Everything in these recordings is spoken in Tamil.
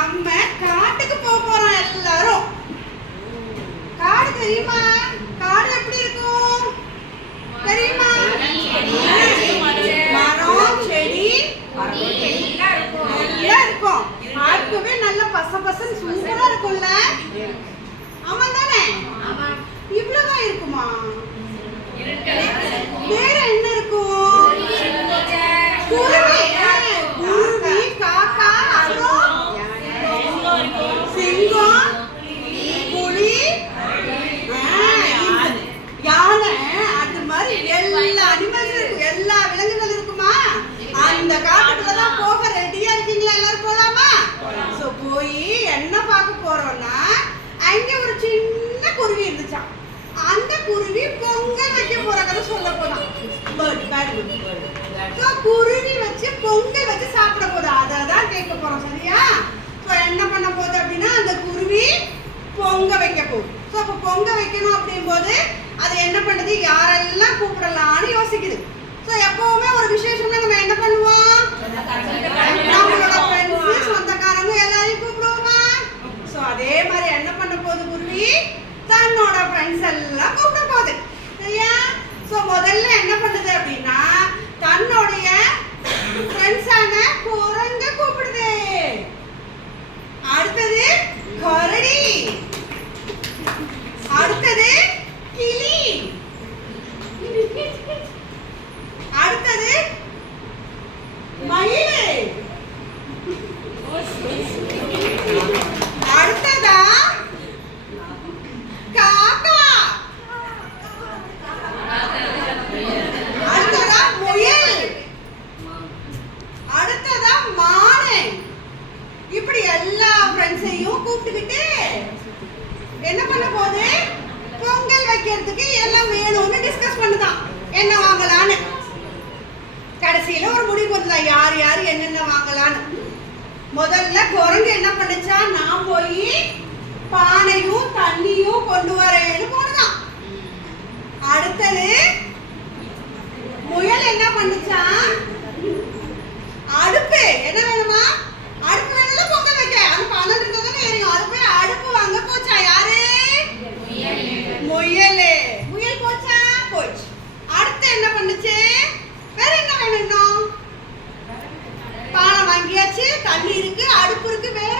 நம்ம காட்டுக்கு போறோம் எல்லாரும். காடு தெரியுமா? காடு எப்படி இருக்கும் தெரியுமா? மரம் செடி எல்லாம் இருக்கும். பார்க்கவே நல்ல பச பசன்னு சூப்பரா இருக்கும்ல. ஆமா தானே? இவ்வளவுதான் இருக்குமா? வேற என்ன இருக்கும்? குருவி, காக்கா, அப்புறம் சிங்கம், புலி, யானை, அது மாதிரி எல்லா அனிமல்ஸ் இருக்கு, எல்லா விலங்குகள் இருக்குமா? அந்த காட்டுக்குள்ளதான் போக ரெடியா இருக்கீங்களா? எல்லாரும் போலாமா? சோ போய் என்ன பார்க்க போறோம்னா, அங்க ஒரு சின்ன குருவி இருந்துச்சாம். அந்த குருவி பொங்கல் வைக்க போற கதை சொல்ல போலாம். குருவி வச்சு பொங்கல் வச்சு சாப்பிட போது அதான் கேட்க போறோம். சரியா? சோ என்ன பண்ண போகுது அப்படின்னா, அந்த குருவி பொங்க வைக்க போகுது. சோ அப்ப பொங்க வைக்கணும் அப்படின் போது அது என்ன பண்ணுது, யாரெல்லாம் கூப்பிடலாம்னு யோசிக்குது. சோ எப்பவுமே ஒரு விசேஷம்னா நம்ம என்ன பண்ணுவோம், நம்மளோட ஃப்ரெண்ட்ஸ் சொந்தக்காரங்க எல்லாரையும் கூப்பிடுவோமா? சோ அதே மாதிரி என்ன பண்ண போகுது, குருவி தன்னோட ஃப்ரெண்ட்ஸ் எல்லாம் கூப்பிட போகுது. சரியா? சோ முதல்ல என்ன பண்ணுது அப்படின்னா, தன்னுடைய ஃப்ரெண்ட்ஸான குரங்க கூப்பிடுது. அடுத்தது கரடி, அடுத்தது கிளி, அடுத்தது மயில், அடுத்ததா காக்கா, அடுத்ததா முயல், அடுத்ததா மானை. இப்படி எல்லா ஃப்ரெண்ட்ஸையும் கூப்பிட்டுக்கிட்டு என்ன பண்ண போகுது, பொங்கல் வைக்கிறதுக்கு எல்லாம் வேணும்னு டிஸ்கஸ் பண்ணுதான், என்ன வாங்கலான்னு. கடைசியில ஒரு முடிவு வந்துதான், யார் யார் என்னென்ன வாங்கலான்னு. முதல்ல குரங்கு என்ன பண்ணுச்சா, நான் போய் பானையும் தண்ணியும் கொண்டு வரேன்னு போனதான். அடுத்தது முயல் என்ன பண்ணுச்சா, அடுப்பு என்ன வேணுமா, அடுப்பு வேணும்ல பொங்கல் வைக்க, அது 12 இருக்கதானே எரியும், அது போய் அடுப்பு வாங்க போச்சா. யாரு? முயல். முயல் போச்சா? போச்சு. அடுத்து என்ன பண்ணுச்சு, வேற என்ன வேணும், பானை வாங்கியாச்சு, தண்ணி இருக்கு, அடுப்பு இருக்கு, வேற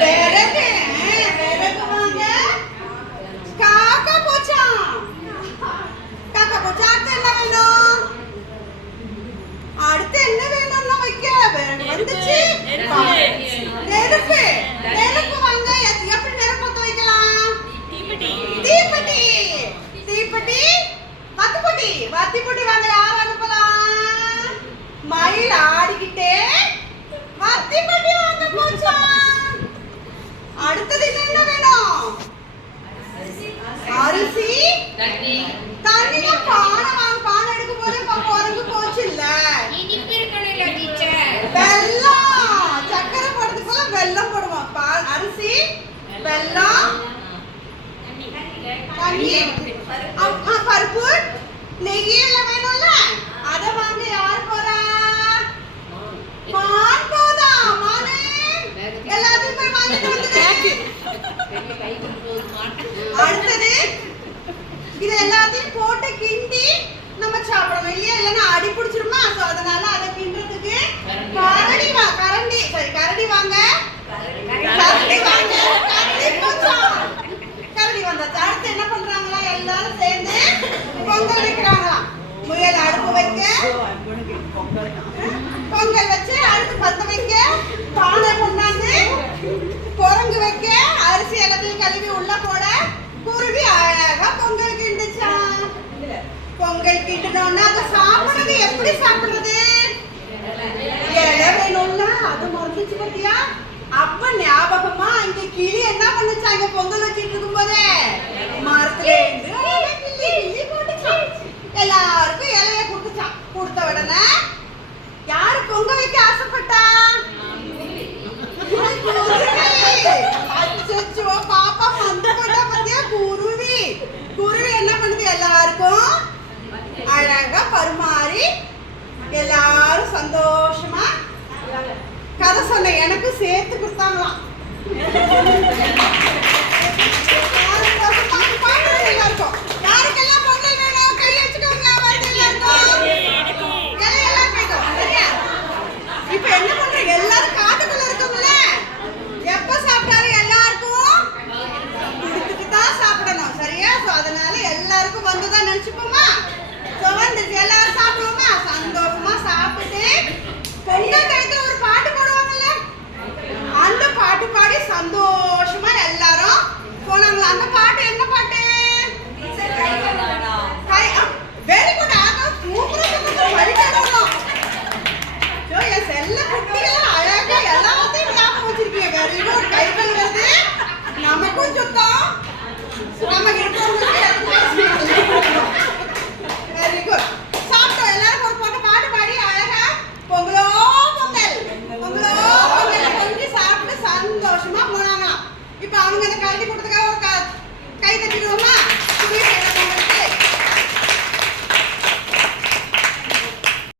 விறகு, விறகு வாங்க. காக்கா போச்சா? காக்கா போச்சா. அடுத்து என்ன வேணும், அடுத்து என்ன வேணும்னா வைக்க விறகு வந்துச்சு, நெருப்பு, நெருப்பு வாங்க. எப்படி நெருப்பு பத்த வைக்கலாம், தீப்பெட்டி, தீப்பெட்டி, வத்திப்பொட்டி, வத்திப்பொட்டி வாங்க. யார் அனுப்பலாம், மயில் ஆடிக்கிட்டே வத்திப்பொட்டி வாங்க போச்சா. அடுத்தது என்ன வேணும், அரிசி, தண்ணி, பானை வாங்க. பானை எடுக்கும் போது குரங்கு போச்சு இல்ல. வெல்லம், சக்கரை போடுறதுக்கு போல வெல்லம் போடுவோம். அரிசி, வெல்லம், தண்ணி, பருப்பு, நெய் எல்லாம் வேணும்ல, அத வாங்க. யார் போறா, மான் போதா. மானே எல்லாத்தையும் போய் வாங்கிட்டு வந்துடு. அடுத்தது இது எல்லாத்தையும் போட்டு கிண்டி நம்ம சாப்பிடணும் இல்லையா, இல்லைன்னா அடி பிடிச்சிருமா. சோ அதனால அதை கிண்டுறதுக்கு கரடி கரண்டி, சரி கரடி வாங்க. கரடி வாங்க. கரடி போச்சா, கரடி வந்தாச்சு. அடுத்து என்ன பண்றாங்களா, எல்லாரும் சேர்ந்து பொங்கல் வைக்கிறாங்களாம். முயல் அடுப்பு வைக்க, பொங்கல் வச்சு அடுத்து பத்த வைக்க, பானை கொண்டாந்து குரங்கு வைக்க, அரிசி எல்லாத்தையும் கழுவி உள்ள போட, குருவி அழகா பொங்கல் கிண்டுச்சான். பொங்கல் கிண்டனோன்னா அதை சாப்பிடுறது எப்படி சாப்பிடுறது, இலை வேணும்ல, அது மறந்துச்சு பத்தியா. அப்ப ஞாபகமா இங்க கிளி என்ன பண்ணுச்சா, இங்க பொங்கல் வச்சிட்டு இருக்கும் போதே மரத்துல இருந்து கிளி போட்டுச்சான். எல்லாருக்கும் இலைய கொடுத்துச்சான். கொடுத்த உடனே யாரு பொங்க வைக்க ஆசைப்பட்டா, பாப்பா மந்து போட்டா பத்தியா குருவி. குருவி என்ன பண்ணுது, எல்லாருக்கும் அழகா பரிமாறி எல்லாரும் சந்தோஷமா கதை சொன்னேன், எனக்கும் சேர்த்து கொடுத்தாங்களாம்.